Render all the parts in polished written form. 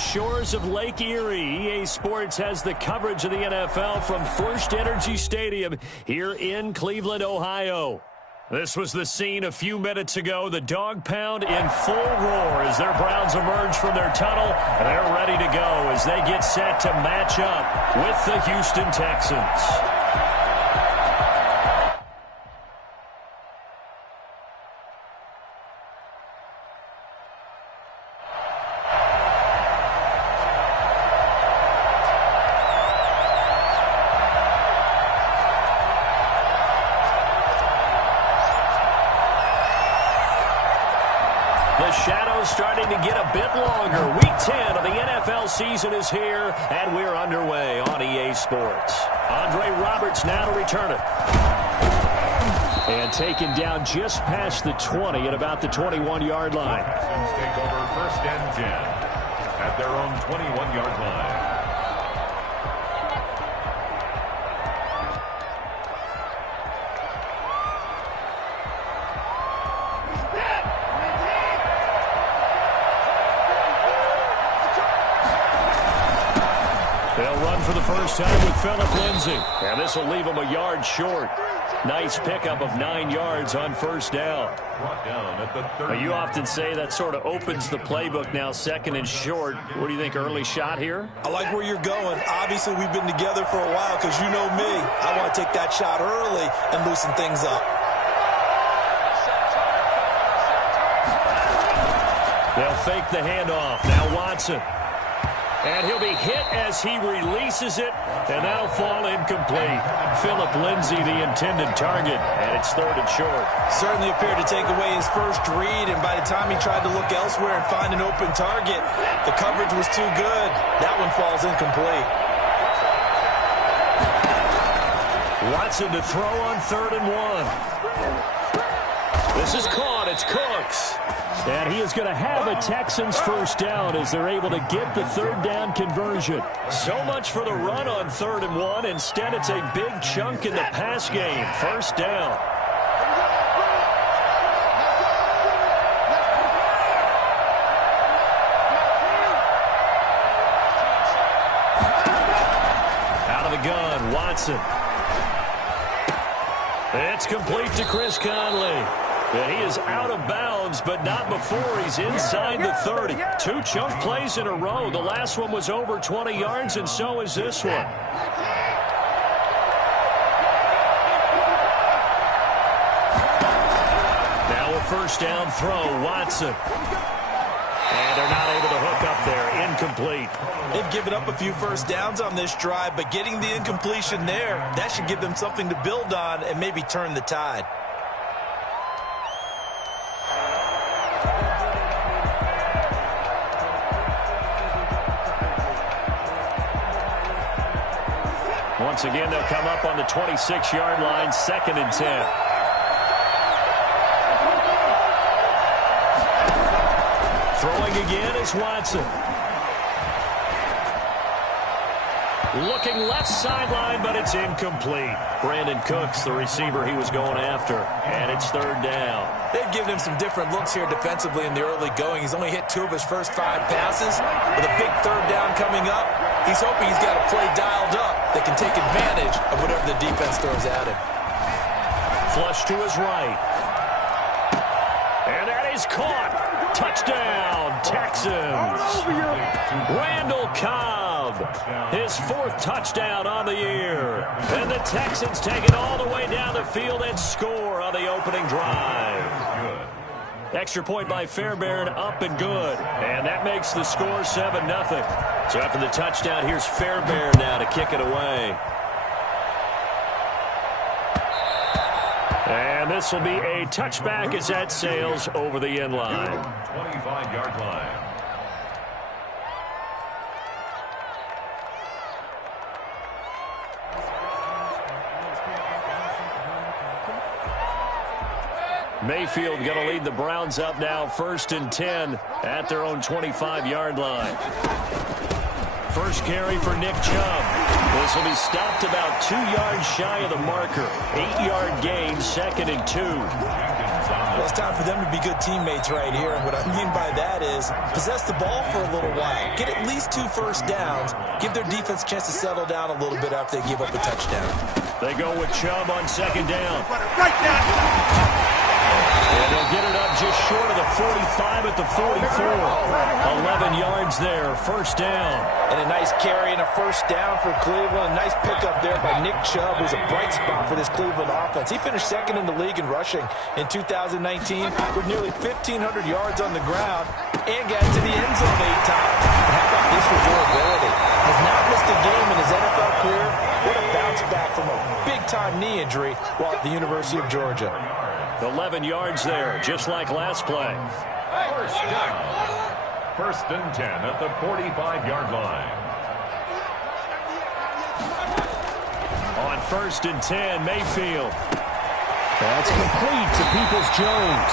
shores of Lake Erie, EA Sports has the coverage of the NFL from First Energy Stadium here in Cleveland, Ohio. This was the scene a few minutes ago. The dog pound in full roar as their Browns emerge from their tunnel. And they're ready to go as they get set to match up with the Houston Texans. The shadow's starting to get a bit longer. Week 10 of the NFL season is here, and we're underway on EA Sports. Andre Roberts now to return it. And taken down just past the 20 at about the 21-yard line. Texans take over 1st and 10 at their own 21-yard line. For the first time with Phillip Lindsay. And this will leave him a yard short. Nice pickup of 9 yards on first down. You often say that sort of opens the playbook now, 2nd and short. What do you think, early shot here? I like where you're going. Obviously, we've been together for a while because you know me. I want to take that shot early and loosen things up. They'll fake the handoff. Now Watson. And he'll be hit as he releases it, and that'll fall incomplete. Phillip Lindsay, the intended target, and it's 3rd and short. Certainly appeared to take away his first read, and by the time he tried to look elsewhere and find an open target, the coverage was too good. That one falls incomplete. Watson to throw on 3rd and 1. This is caught. It's Cooks. And he is going to have a Texans first down as they're able to get the 3rd down conversion. So much for the run on 3rd and 1. Instead, it's a big chunk in the pass game. First down. Out of the gun, Watson. It's complete to Chris Conley. And he is out of bounds, but not before he's inside the 30. 2 chunk plays in a row. The last one was over 20 yards, and so is this one. Now a first down throw, Watson. And they're not able to hook up there. Incomplete. They've given up a few first downs on this drive, but getting the incompletion there, that should give them something to build on and maybe turn the tide. Once again, they'll come up on the 26-yard line, 2nd and 10. Throwing again is Watson. Looking left sideline, but it's incomplete. Brandon Cooks, the receiver he was going after, and it's 3rd down. They've given him some different looks here defensively in the early going. He's only hit 2 of his first 5 passes. With a big 3rd down coming up, he's hoping he's got a play dialed up that can take advantage of whatever the defense throws at him. Flush to his right. And that is caught. Touchdown, Texans. Randall Cobb, his 4th touchdown on the year. And the Texans take it all the way down the field and score on the opening drive. Extra point by Fairbairn, up and good. And that makes the score 7-0. So after the touchdown, here's Fairbairn now to kick it away. And this will be a touchback as that sails over the end line. 25-yard line. Mayfield going to lead the Browns up now, 1st and 10 at their own 25-yard line. First carry for Nick Chubb. This will be stopped about 2 yards shy of the marker. 8-yard gain, 2nd and 2. Well, it's time for them to be good teammates right here. And what I mean by that is possess the ball for a little while. Get at least 2 first downs. Give their defense a chance to settle down a little bit after they give up a touchdown. They go with Chubb on second down. And they'll get it up just short of the 45 at the 44. 11 yards there, first down. And a nice carry and a first down for Cleveland. A nice pickup there by Nick Chubb, who's a bright spot for this Cleveland offense. He finished second in the league in rushing in 2019 with nearly 1,500 yards on the ground and got to the end zone 8 times. And how about this for durability? Has not missed a game in his NFL career. What a bounce back from a big-time knee injury while at the University of Georgia. 11 yards there, just like last play. First down. First and 10 at the 45-yard line. On first and 10, Mayfield. That's complete to Peoples-Jones.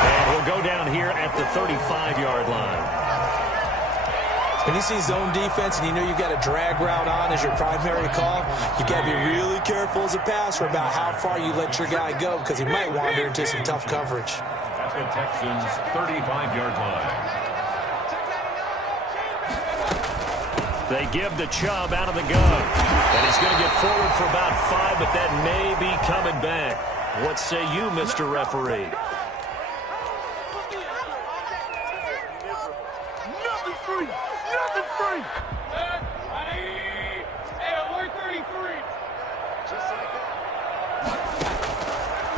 And he'll go down here at the 35-yard line. When you see zone defense and you know you've got a drag route on as your primary call, you got to be really careful as a passer about how far you let your guy go because he might wander into some tough coverage. At the Texans' 35-yard line. They give the Chubb out of the gun. And he's going to get forward for about 5, but that may be coming back. What say you, Mr. Referee?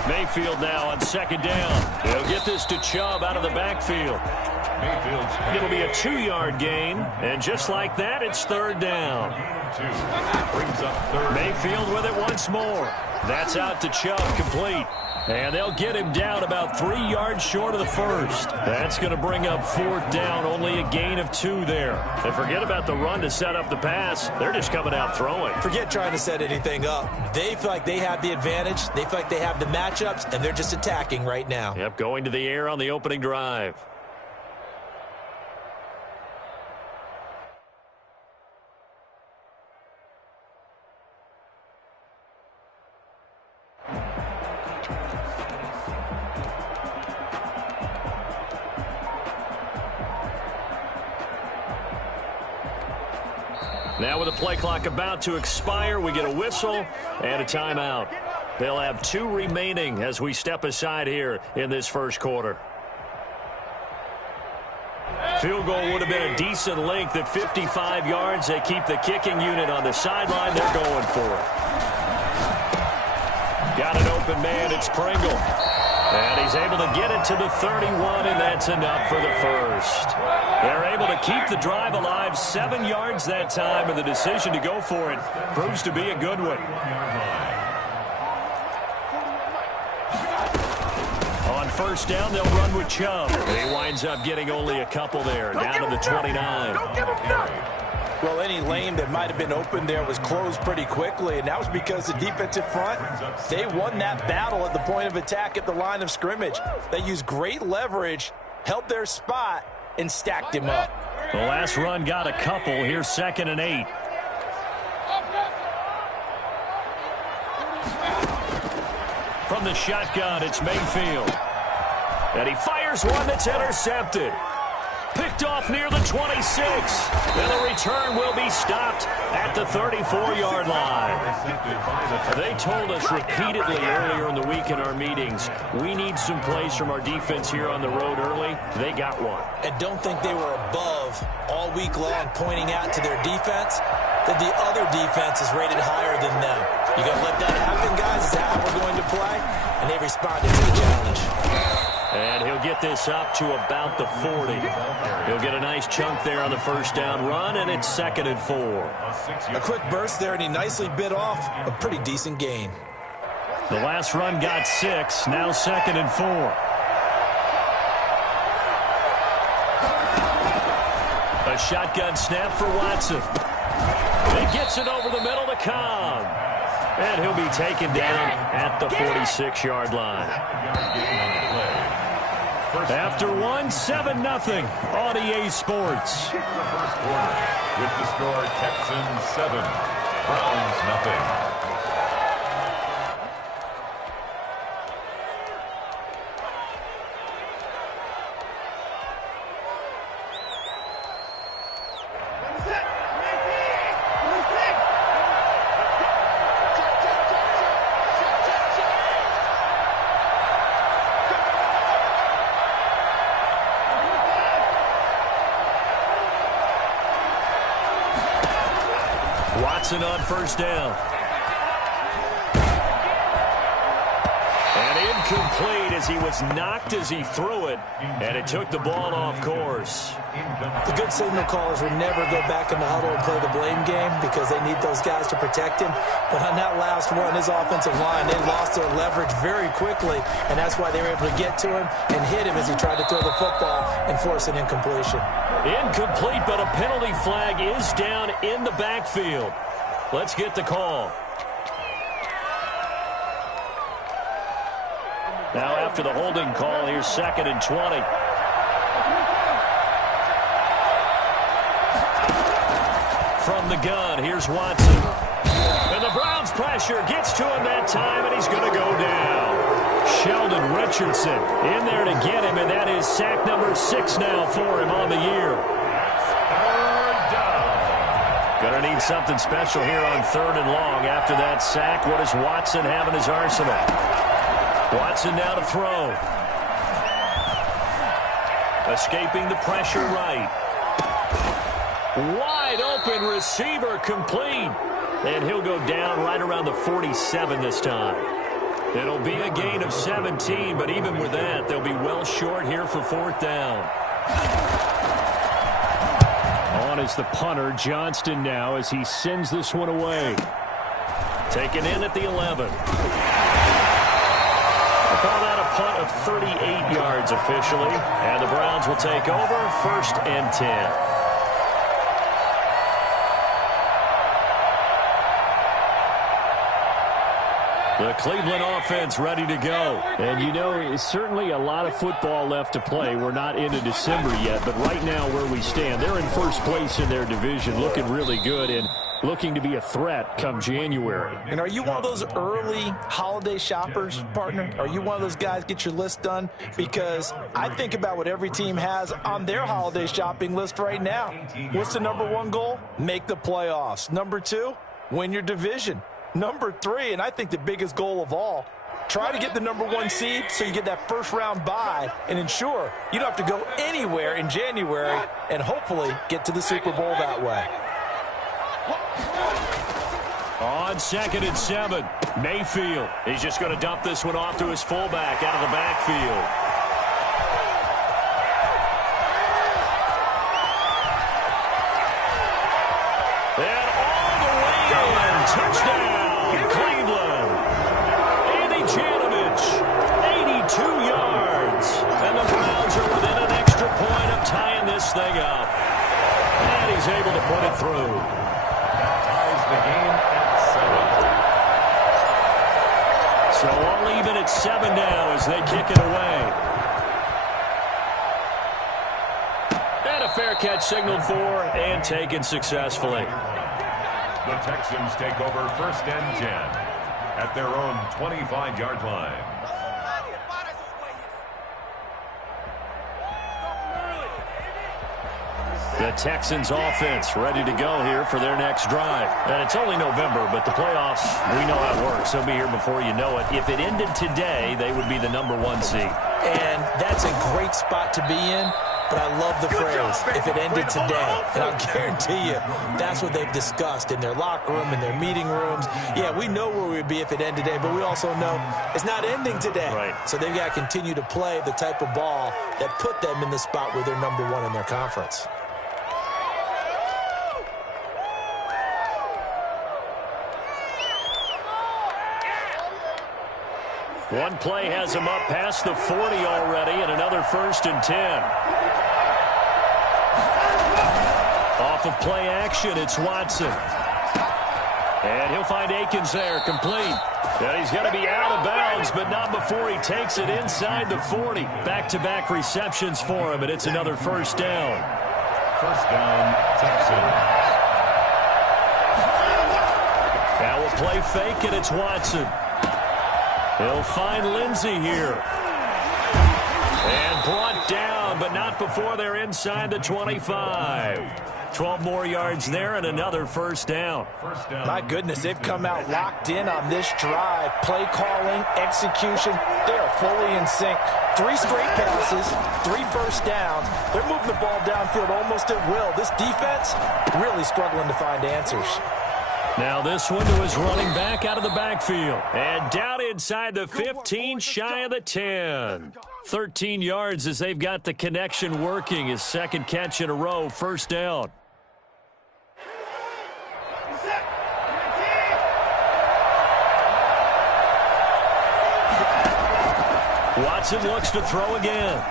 Mayfield now on second down. He'll get this to Chubb out of the backfield. It'll be a 2-yard gain, and just like that, it's third down. Brings up third. Mayfield with it once more. That's out to Chubb, complete. And they'll get him down about 3 yards short of the first. That's going to bring up fourth down, only a gain of 2 there. And forget about the run to set up the pass. They're just coming out throwing. Forget trying to set anything up. They feel like they have the advantage. They feel like they have the matchups, and they're just attacking right now. Yep, going to the air on the opening drive. Now with the play clock about to expire, we get a whistle and a timeout. They'll have 2 remaining as we step aside here in this first quarter. Field goal would have been a decent length at 55 yards. They keep the kicking unit on the sideline. They're going for it. Got an open man. It's Pringle. And he's able to get it to the 31, and that's enough for the first. They're able to keep the drive alive, 7 yards that time, and the decision to go for it proves to be a good one. On first down, they'll run with Chubb. He winds up getting only a couple there, down to the 29. Well, any lane that might have been open there was closed pretty quickly, and that was because the defensive front, they won that battle at the point of attack at the line of scrimmage. They used great leverage, held their spot, and stacked him up. The last run got a couple. Here's 2nd and 8. From the shotgun, it's Mayfield. And he fires one that's intercepted. Picked off near the 26. And the return will be stopped at the 34-yard line. They told us repeatedly earlier in the week in our meetings, we need some plays from our defense here on the road early. They got one. And don't think they were above all week long pointing out to their defense that the other defense is rated higher than them. You going to let that happen, guys? Is that how we're going to play? And they responded to the challenge. And he'll get this up to about the 40. He'll get a nice chunk there on the first down run, and it's 2nd and 4. A quick burst there, and he nicely bit off a pretty decent gain. The last run got 6, now 2nd and 4. A shotgun snap for Watson. He gets it over the middle to Cobb. And he'll be taken down at the 46-yard line. After 7-0 on EA Sports. First quarter with the score Texans 7, Browns 0. Watson on first down. And incomplete as he was knocked as he threw it, and it took the ball off course. The good signal callers would never go back in the huddle and play the blame game because they need those guys to protect him. But on that last one, his offensive line, they lost their leverage very quickly, and that's why they were able to get to him and hit him as he tried to throw the football and force an incompletion. Incomplete, but a penalty flag is down in the backfield. Let's get the call. Now after the holding call, here's 2nd and 20. From the gun, here's Watson. And the Browns pressure gets to him that time, and he's going to go down. Sheldon Richardson in there to get him, and that is sack number 6 now for him on the year. Going to need something special here on 3rd and long. After that sack, what does Watson have in his arsenal? Watson now to throw. Escaping the pressure right. Wide open receiver complete. And he'll go down right around the 47 this time. It'll be a gain of 17, but even with that, they'll be well short here for 4th down. On is the punter, Johnston now, as he sends this one away. Taken in at the 11. Call that a punt of 38 yards officially. And the Browns will take over 1st and 10. The Cleveland offense ready to go. And, you know, it's certainly a lot of football left to play. We're not into December yet, but right now where we stand, they're in first place in their division, looking really good and looking to be a threat come January. And are you one of those early holiday shoppers, partner? Are you one of those guys get your list done? Because I think about what every team has on their holiday shopping list right now. What's the number 1 goal? Make the playoffs. Number 2, win your division. Number 3, and I think the biggest goal of all, try to get the number 1 seed so you get that first-round bye and ensure you don't have to go anywhere in January and hopefully get to the Super Bowl that way. On 2nd and 7, Mayfield. He's just going to dump this one off to his fullback out of the backfield. And all the way in. Touchdown, Cleveland. Andy Janovich, 82 yards. And the Browns are within an extra point of tying this thing up. And he's able to put it through. Ties the game at 7. So all even at 7 now as they kick it away. And a fair catch signaled for and taken successfully. The Texans take over 1st and 10 at their own 25-yard line. The Texans offense ready to go here for their next drive. And it's only November, but the playoffs, we know how it works. They'll be here before you know it. If it ended today, they would be the number 1 seed. And that's a great spot to be in. But I love the phrase, if it ended today. And I'll guarantee you, that's what they've discussed in their locker room, in their meeting rooms. Yeah, we know where we'd be if it ended today, but we also know it's not ending today. Right. So they've got to continue to play the type of ball that put them in the spot where they're number 1 in their conference. One play has him up past the 40 already, and another 1st and 10. Off of play action, it's Watson. And he'll find Akins there, complete. And he's going to be out of bounds, but not before he takes it inside the 40. Back-to-back receptions for him, and it's another 1st down. 1st down, Texans. Now we'll play fake, and it's Watson. He'll find Lindsey here. And brought down, but not before they're inside the 25. 12 more yards there and another 1st down. My goodness, they've come out locked in on this drive. Play calling, execution, they are fully in sync. 3 straight passes, 3 first downs. They're moving the ball downfield almost at will. This defense really struggling to find answers. Now this one to his running back out of the backfield. And down inside the 15, shy of the 10. 13 yards as they've got the connection working. His second catch in a row, first down. Watson looks to throw again.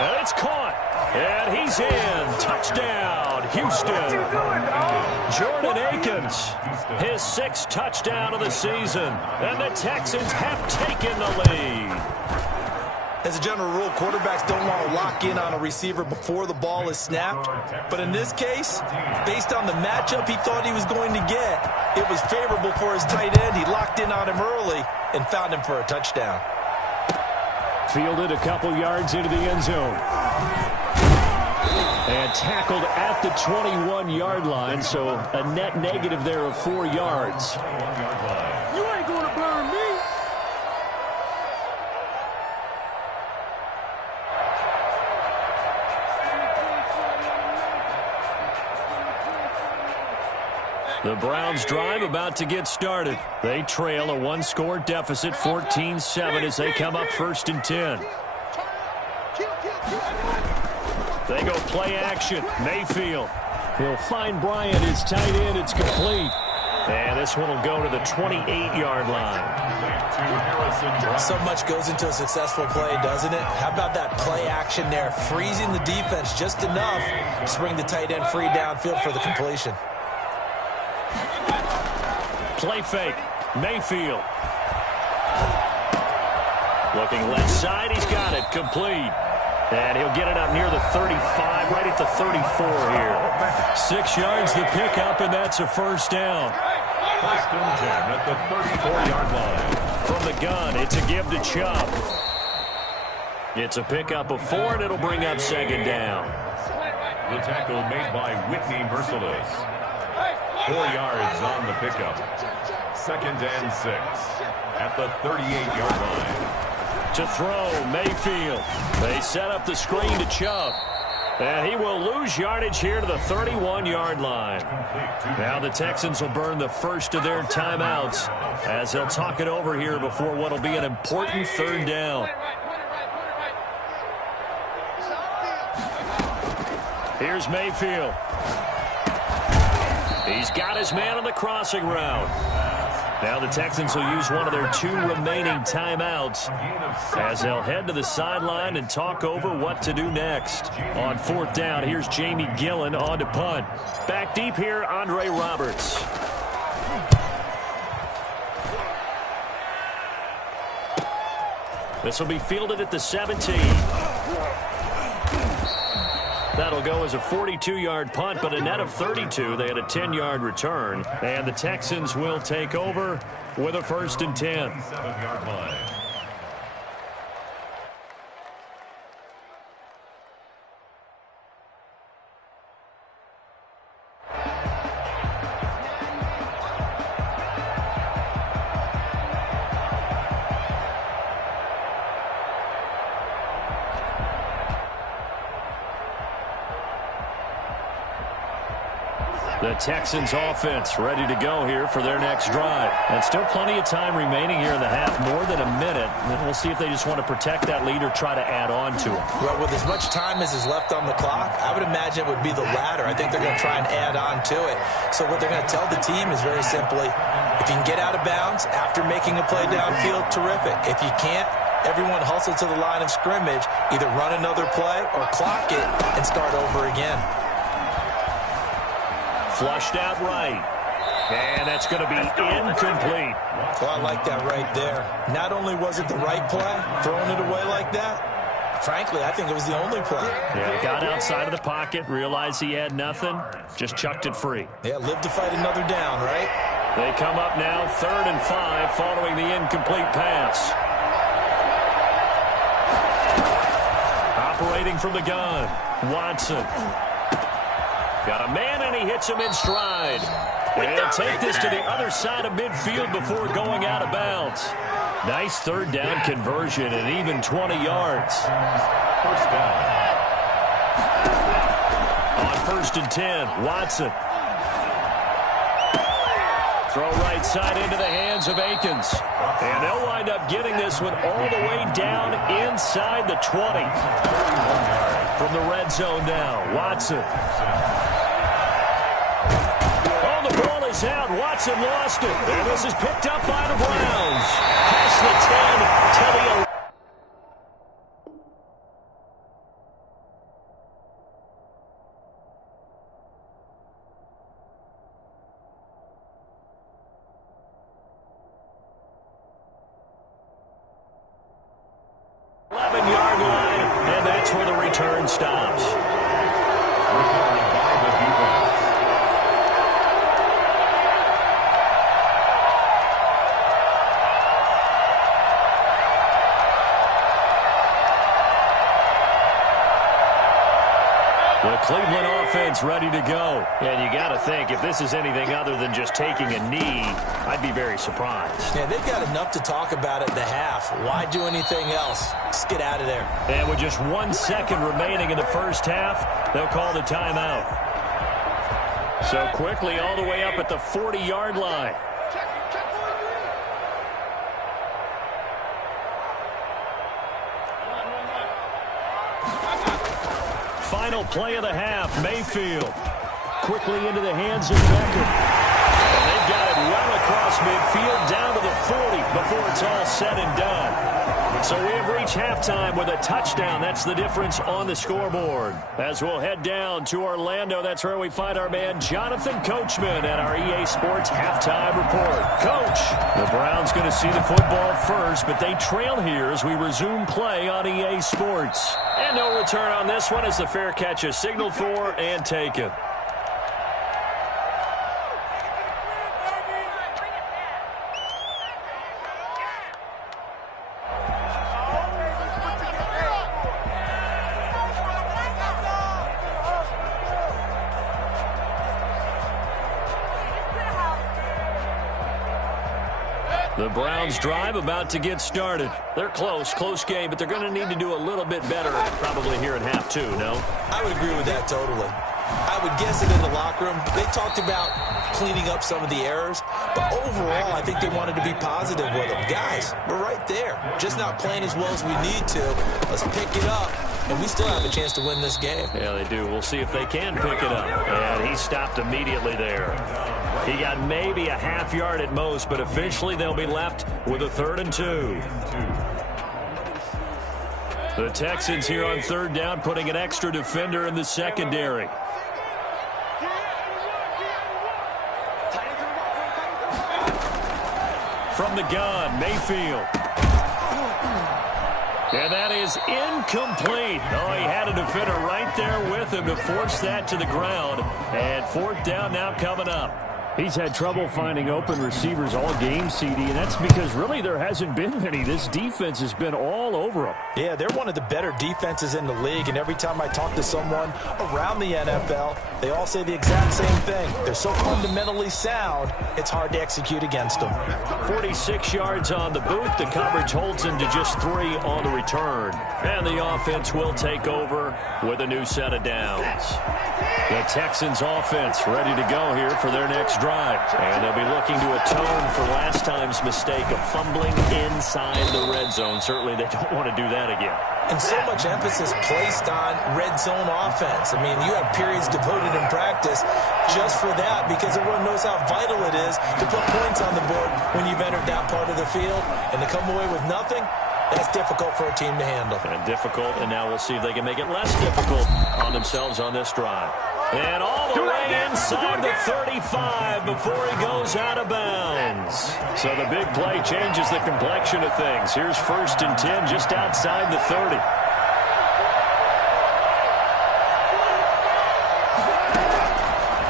And it's caught. And he's in. Touchdown, Houston. Jordan Akins, his 6th touchdown of the season. And the Texans have taken the lead. As a general rule, quarterbacks don't want to lock in on a receiver before the ball is snapped. But in this case, based on the matchup he thought he was going to get, it was favorable for his tight end. He locked in on him early and found him for a touchdown. Fielded a couple yards into the end zone. And tackled at the 21-yard line, so a net negative there of 4 yards. You ain't going to burn me. The Browns drive about to get started. They trail a 1-score deficit, 14-7, as they come up 1st and 10. They go play action. Mayfield. He'll find Bryant, his tight end. It's complete. And this one will go to the 28-yard line. So much goes into a successful play, doesn't it? How about that play action there? Freezing the defense just enough to bring the tight end free downfield for the completion. Play fake. Mayfield. Looking left side. He's got it. Complete. And he'll get it up near the 35, right at the 34 here. 6 yards the pickup, and that's a first down. 1st and 10 at the 34-yard line. From the gun, it's a give to Chubb. It's a pickup of 4, and it'll bring up 2nd down. The tackle made by Whitney Merciless. 4 yards on the pickup. 2nd and 6 at the 38-yard line. To throw, Mayfield. They set up the screen to Chubb. And he will lose yardage here to the 31-yard line. Now the Texans will burn the first of their timeouts as they'll talk it over here before what will be an important 3rd down. Here's Mayfield. He's got his man on the crossing route. Now the Texans will use one of their 2 remaining timeouts as they'll head to the sideline and talk over what to do next. On 4th down, here's Jamie Gillen on to punt. Back deep here, Andre Roberts. This will be fielded at the 17. That'll go as a 42-yard punt, but a net of 32. They had a 10-yard return. And the Texans will take over with a 1st and 10. 7-yard line. The Texans offense ready to go here for their next drive. And still plenty of time remaining here in the half, more than a minute. And we'll see if they just want to protect that lead or try to add on to it. Well, with as much time as is left on the clock, I would imagine it would be the latter. I think they're going to try and add on to it. So what they're going to tell the team is very simply, if you can get out of bounds after making a play downfield, terrific. If you can't, everyone hustle to the line of scrimmage, either run another play or clock it and start over again. Flushed out right. And that's going to be incomplete. Well, I like that right there. Not only was it the right play, throwing it away like that, frankly, I think it was the only play. Yeah, got outside of the pocket, realized he had nothing, just chucked it free. Yeah, live to fight another down, right? They come up now 3rd and 5 following the incomplete pass. Operating from the gun, Watson. Got a man, and he hits him in stride. And he'll take this to the other side of midfield before going out of bounds. Nice 3rd down conversion and even 20 yards. 1st down. On 1st and 10, Watson. Throw right side into the hands of Akins. And they'll wind up getting this one all the way down inside the 20. From the red zone now, Watson. Oh, the ball is out. Watson lost it. And this is picked up by the Browns. Past the 10 to the 11. 11-yard line, and that's where the return stops. Recovered by the defense. The Cleveland offense ready to go. And you got to think, if this is anything other than just taking a knee, I'd be very surprised. Yeah, they've got enough to talk about at the half. Why do anything else? Just get out of there. And with just 1 second remaining in the first half, they'll call the timeout. So quickly all the way up at the 40-yard line. Final play of the half, Mayfield. Quickly into the hands of Beckham. And they've got it well across midfield down to the 40 before it's all said and done. So we have reached halftime with a touchdown. That's the difference on the scoreboard. As we'll head down to Orlando, that's where we find our man Jonathan Coachman at our EA Sports Halftime Report. Coach, the Browns going to see the football first, but they trail here as we resume play on EA Sports. And no return on this one as the fair catch is signaled for and taken. The Browns drive about to get started. They're close game, but they're going to need to do a little bit better probably here in half two, no? I would agree with that totally. I would guess it in the locker room. They talked about cleaning up some of the errors, but overall, I think they wanted to be positive with them. Guys, we're right there. Just not playing as well as we need to. Let's pick it up, and we still have a chance to win this game. Yeah, they do. We'll see if they can pick it up. And he stopped immediately there. He got maybe a half yard at most, but officially they'll be left with a 3rd and 2. The Texans here on 3rd down, putting an extra defender in the secondary. From the gun, Mayfield. And that is incomplete. Oh, he had a defender right there with him to force that to the ground. And 4th down now coming up. He's had trouble finding open receivers all game, CD, and that's because really there hasn't been many. This defense has been all over him. Yeah, they're one of the better defenses in the league, and every time I talk to someone around the NFL, they all say the exact same thing. They're so fundamentally sound, it's hard to execute against them. 46 yards on the boot. The coverage holds him to just 3 on the return. And the offense will take over with a new set of downs. The Texans offense ready to go here for their next drive. And they'll be looking to atone for last time's mistake of fumbling inside the red zone. Certainly they don't want to do that again. And so much emphasis placed on red zone offense. I mean, you have periods devoted in practice just for that because everyone knows how vital it is to put points on the board when you've entered that part of the field. And to come away with nothing, that's difficult for a team to handle. And difficult, and now we'll see if they can make it less difficult on themselves on this drive. And all the way inside the 35 before he goes out of bounds. So the big play changes the complexion of things. Here's 1st and 10 just outside the 30.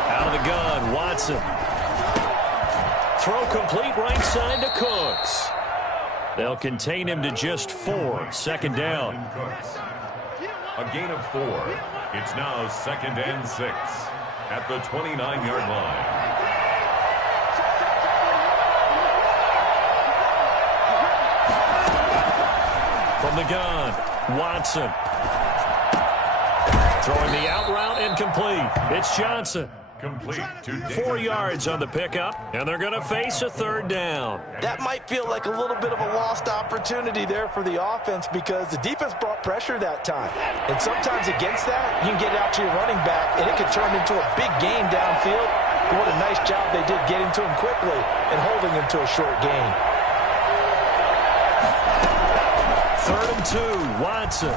Out of the gun, Watson. Throw complete right side to Cooks. They'll contain him to just 4. 2nd down. A gain of 4. It's now 2nd and 6 at the 29-yard line. From the gun, Watson. Throwing the out route incomplete. It's Johnson. complete to 4 yards on the pickup, and they're going to face a third down. That might feel like a little bit of a lost opportunity there for the offense because the defense brought pressure that time. And sometimes against that, you can get out to your running back, and it could turn into a big gain downfield. But what a nice job they did getting to him quickly and holding him to a short gain. 3rd and 2, Watson.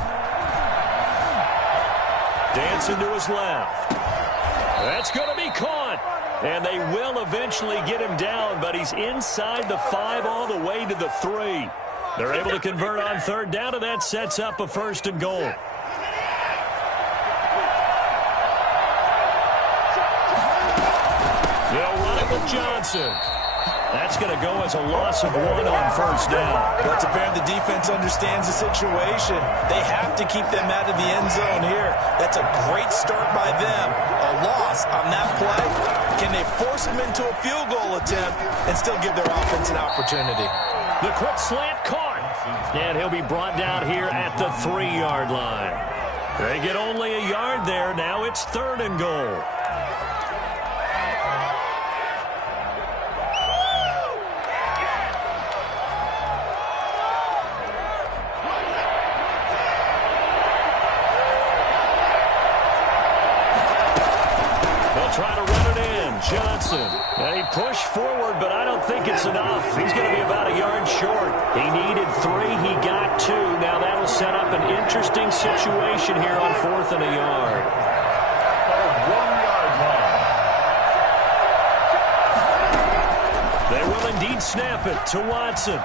Dancing to his left. That's going to be caught. And they will eventually get him down, but he's inside the 5 all the way to the 3. They're able to convert on 3rd down, and that sets up a 1st and goal. They'll run it with Johnson. That's going to go as a loss of 1 on 1st down. Well, it's apparent the defense understands the situation. They have to keep them out of the end zone here. That's a great start by them. A loss on that play. Can they force them into a field goal attempt and still give their offense an opportunity? The quick slant caught. And he'll be brought down here at the 3-yard line. They get only a yard there. Now it's 3rd and goal. Try to run it in. Johnson. And he pushed forward, but I don't think it's enough. He's going to be about a yard short. He needed 3. He got 2. Now that'll set up an interesting situation here on 4th and a yard. 1-yard line. They will indeed snap it to Watson.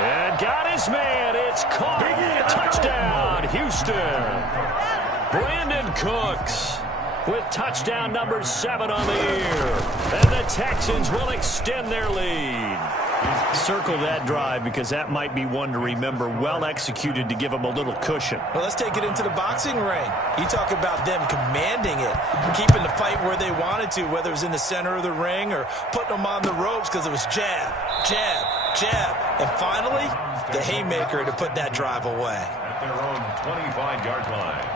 And got his man. It's caught. Touchdown, Houston. Brandon Cooks with touchdown number 7 on the year. And the Texans will extend their lead. Circle that drive because that might be one to remember. Well executed to give them a little cushion. Well, let's take it into the boxing ring. You talk about them commanding it, keeping the fight where they wanted to, whether it was in the center of the ring or putting them on the ropes because it was jab, jab, jab. And finally, the haymaker to put that drive away. At their own 25-yard line.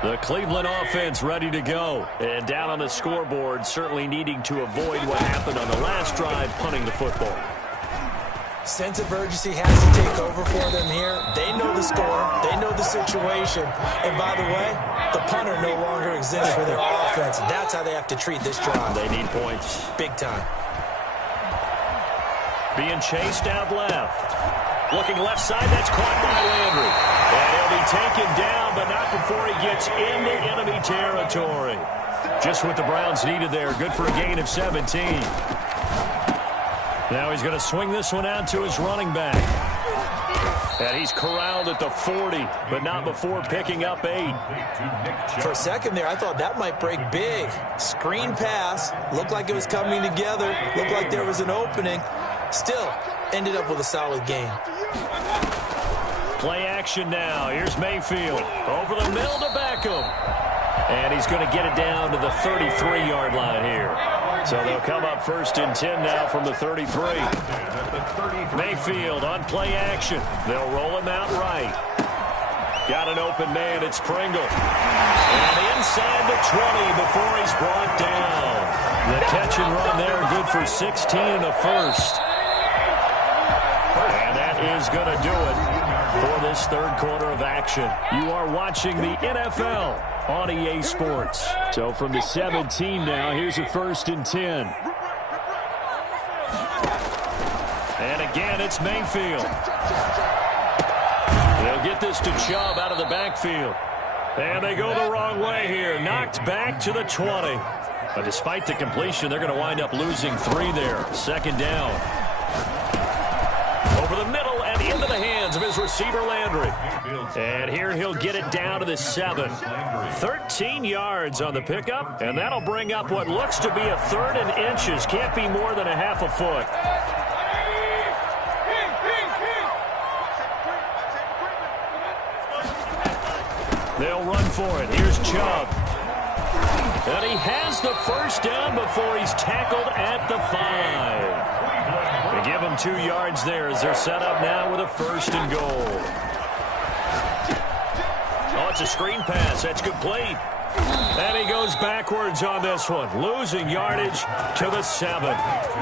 The Cleveland offense ready to go. And down on the scoreboard, certainly needing to avoid what happened on the last drive, punting the football. Sense of urgency has to take over for them here. They know the score. They know the situation. And by the way, the punter no longer exists for their offense. That's how they have to treat this drive. They need points. Big time. Being chased out left. Looking left side, that's caught by Landry. And he'll be taken down, but not before he gets into enemy territory. Just what the Browns needed there. Good for a gain of 17. Now he's going to swing this one out to his running back. And he's corralled at the 40, but not before picking up 8. For a second there, I thought that might break big. Screen pass. Looked like it was coming together. Looked like there was an opening. Still, ended up with a solid gain. Play action now. Here's Mayfield. Over the middle to Beckham. And he's going to get it down to the 33-yard line here. So they'll come up 1st and 10 now from the 33. Mayfield on play action. They'll roll him out right. Got an open man. It's Pringle. And inside the 20 before he's brought down. The catch and run there, good for 16 and a 1st. And that is going to do it for this 3rd quarter of action. You are watching the NFL on EA Sports. So from the 17 now, here's a 1st and 10. And again, it's Mayfield. They'll get this to Chubb out of the backfield. And they go the wrong way here. Knocked back to the 20. But despite the completion, they're going to wind up losing 3 there. 2nd down. Over the middle and into the hands of his receiver, Landry. And here he'll get it down to the 7. 13 yards on the pickup, and that'll bring up what looks to be a 3rd and inches. Can't be more than a half a foot. They'll run for it. Here's Chubb. And he has the 1st down before he's tackled at the 5. They give them 2 yards there as they're set up now with a 1st and goal. Oh, it's a screen pass. That's complete. And he goes backwards on this one, losing yardage to the 7.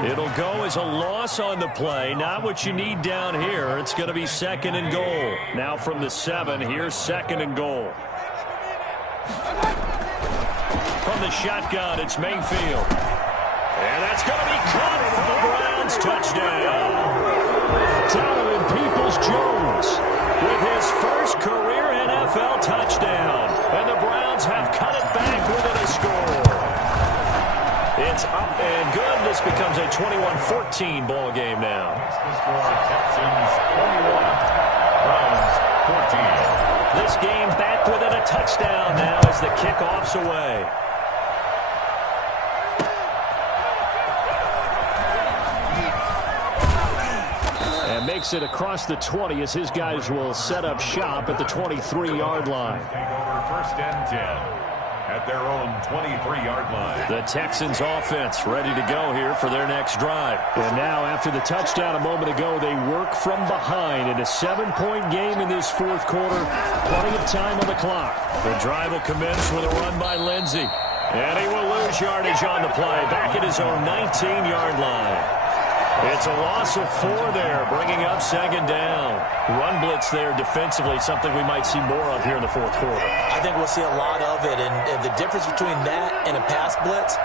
It'll go as a loss on the play. Not what you need down here. It's going to be 2nd and goal. Now from the 7, here's 2nd and goal. From the shotgun, it's Mayfield. And that's going to be caught for the Browns. Touchdown. Donovan Peoples-Jones with his first career NFL touchdown. And the Browns have cut it back within a score. It's up and good. This becomes a 21-14 ball game now. The score, Texans 21, Browns 14. This game back within a touchdown now as the kickoff's away. Makes it across the 20 as his guys will set up shop at the 23-yard line. Take over 1st and 10 at their own 23-yard line. The Texans offense ready to go here for their next drive. And now after the touchdown a moment ago, they work from behind in a 7-point game in this 4th quarter. Plenty of time on the clock. The drive will commence with a run by Lindsey. And he will lose yardage on the play back at his own 19-yard line. It's a loss of 4 there, bringing up 2nd down. Run blitz there defensively, something we might see more of here in the 4th quarter. I think we'll see a lot of it, and the difference between that and a pass blitz,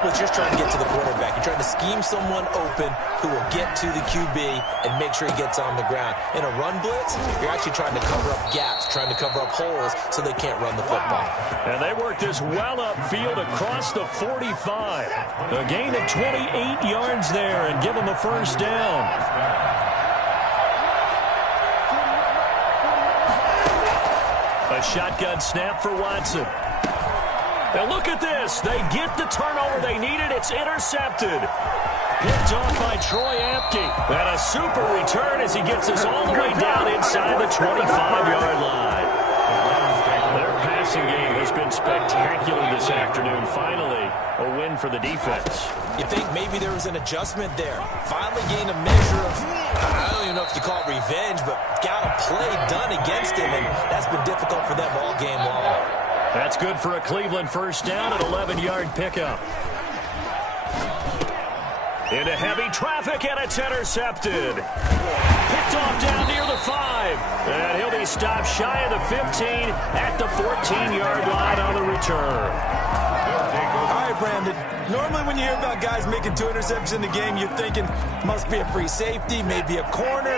you're just trying to get to the quarterback. You're trying to scheme someone open who will get to the QB and make sure he gets on the ground. In a run blitz, you're actually trying to cover up gaps, trying to cover up holes so they can't run the football. And they work this well upfield across the 45. A gain of 28 yards there and give them a 1st down. A shotgun snap for Watson. Now look at this. They get the turnover they needed. It's intercepted. Picked off by Troy Apke. And a super return as he gets us all the way down inside the 25-yard line. Their passing game has been spectacular this afternoon. Finally, a win for the defense. You think maybe there was an adjustment there. Finally gained a measure of, I don't even know if you call it revenge, but got a play done against him, and that's been difficult for them all game long. That's good for a Cleveland 1st down, an 11-yard pickup. Into heavy traffic, and it's intercepted. Picked off down near the 5. And he'll be stopped shy of the 15 at the 14-yard line on the return. All right, Brandon. Normally when you hear about guys making 2 interceptions in the game, you're thinking must be a free safety, maybe a corner.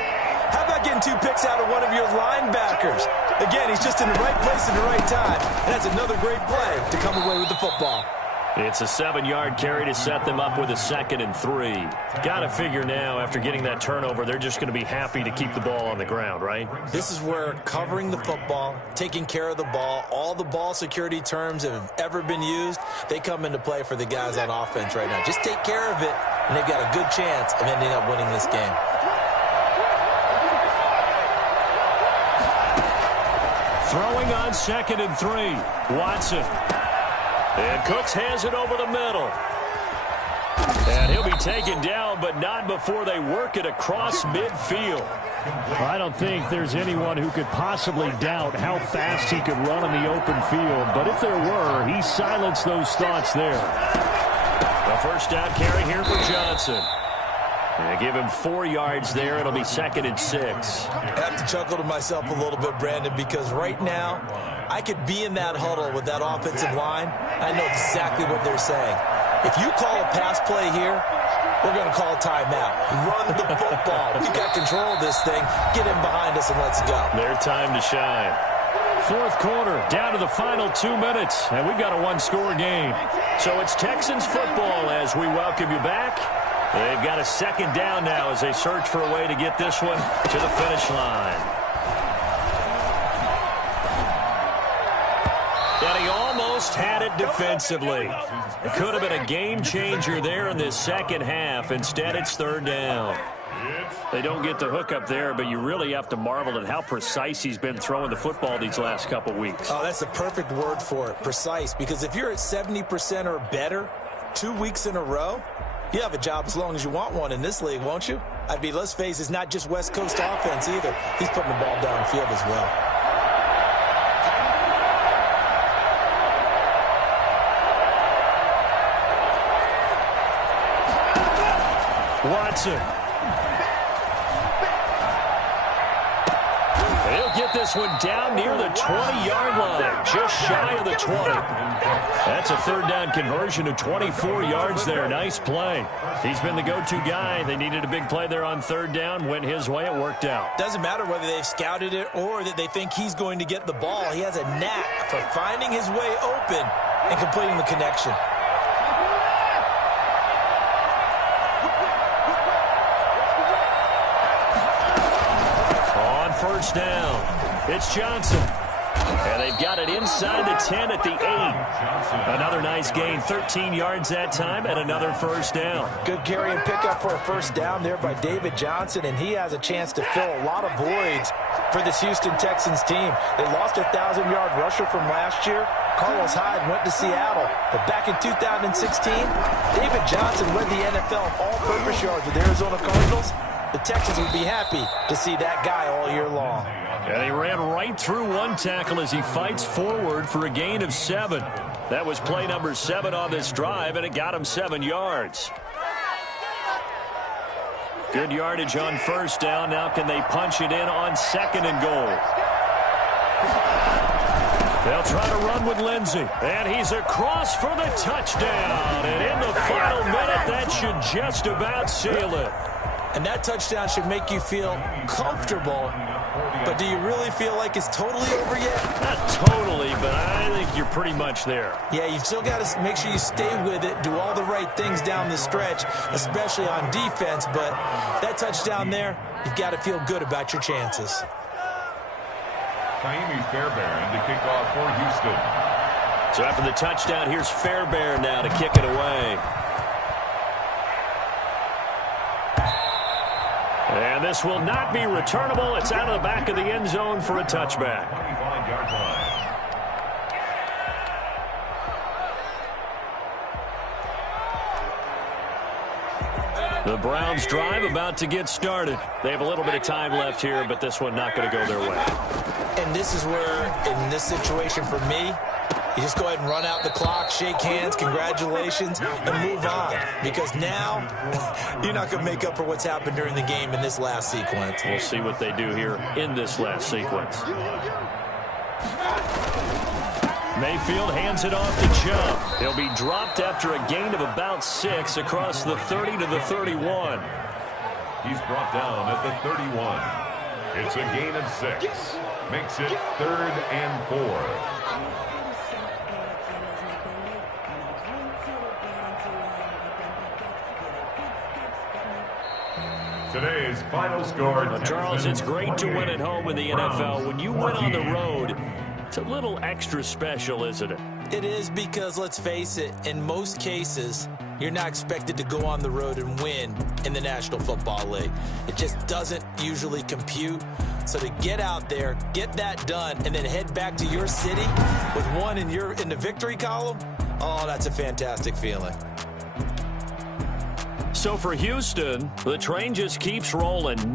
How about getting 2 picks out of one of your linebackers? Again, he's just in the right place at the right time. And that's another great play to come away with the football. It's a 7-yard carry to set them up with a 2nd and 3. Got to figure now, after getting that turnover, they're just going to be happy to keep the ball on the ground, right? This is where covering the football, taking care of the ball, all the ball security terms that have ever been used, they come into play for the guys on offense right now. Just take care of it, and they've got a good chance of ending up winning this game. Throwing on 2nd and 3. Watson. And Cooks has it over the middle. And he'll be taken down, but not before they work it across midfield. I don't think there's anyone who could possibly doubt how fast he could run in the open field. But if there were, he silenced those thoughts there. A 1st down carry here for Johnson. And give him 4 yards there. It'll be 2nd and 6. I have to chuckle to myself a little bit, Brandon, because right now I could be in that huddle with that offensive line. I know exactly what they're saying. If you call a pass play here, we're going to call a timeout. Run the football. We got control of this thing. Get in behind us and let's go. Their time to shine. 4th quarter, down to the final 2 minutes, and we've got a 1-score game. So it's Texans football as we welcome you back. They've got a 2nd down now as they search for a way to get this one to the finish line. And he almost had it defensively. It could have been a game changer there in this 2nd half. Instead, it's 3rd down. They don't get the hook up there, but you really have to marvel at how precise he's been throwing the football these last couple weeks. Oh, that's the perfect word for it, precise, because if you're at 70% or better 2 weeks in a row, you have a job as long as you want one in this league, won't you? I mean, let's face it, it's not just West Coast offense either. He's putting the ball downfield as well. Watson. He'll get this one down near the 20-yard line, just shy of the 20. That's a third down conversion of 24 yards there. Nice play. He's been the go-to guy. They needed a big play there on third down. Went his way. It worked out. Doesn't matter whether they've scouted it or that they think he's going to get the ball. He has a knack for finding his way open and completing the connection. First down. It's Johnson. And they've got it inside the 10 at the 8. Another nice gain. 13 yards that time and another first down. Good carry and pickup for a first down there by David Johnson, and he has a chance to fill a lot of voids for this Houston Texans team. They lost a 1,000-yard rusher from last year. Carlos Hyde went to Seattle. But back in 2016, David Johnson led the NFL in all-purpose yards with the Arizona Cardinals. The Texans would be happy to see that guy all year long. And he ran right through one tackle as he fights forward for a gain of 7. That was play number 7 on this drive, and it got him 7 yards. Good yardage on first down. Now can they punch it in on 2nd and goal? They'll try to run with Lindsey. And he's across for the touchdown. And in the final minute, that should just about seal it. And that touchdown should make you feel comfortable. But do you really feel like it's totally over yet? Not totally, but I think you're pretty much there. Yeah, you've still got to make sure you stay with it, do all the right things down the stretch, especially on defense. But that touchdown there, you've got to feel good about your chances. Kaimi Fairbairn to kick off for Houston. So after the touchdown, here's Fairbairn now to kick it away. And this will not be returnable. It's out of the back of the end zone for a touchback. 25-yard line. The Browns drive about to get started. They have a little bit of time left here, but this one not going to go their way. And this is where, in this situation for me, you just go ahead and run out the clock, shake hands, congratulations, and move on. Because now, you're not going to make up for what's happened during the game in this last sequence. We'll see what they do here in this last sequence. Mayfield hands it off to Chubb. He'll be dropped after a gain of about 6 across the 30 to the 31. He's brought down at the 31. It's a gain of 6. Makes it 3rd and 4. Today's final score. Charles, it's great to win at home in the NFL. When you win on the road, it's a little extra special, isn't it? It is, because let's face it, in most cases, you're not expected to go on the road and win in the National Football League. It just doesn't usually compute. So to get out there, get that done, and then head back to your city with one in the victory column, oh, that's a fantastic feeling. So for Houston, the train just keeps rolling.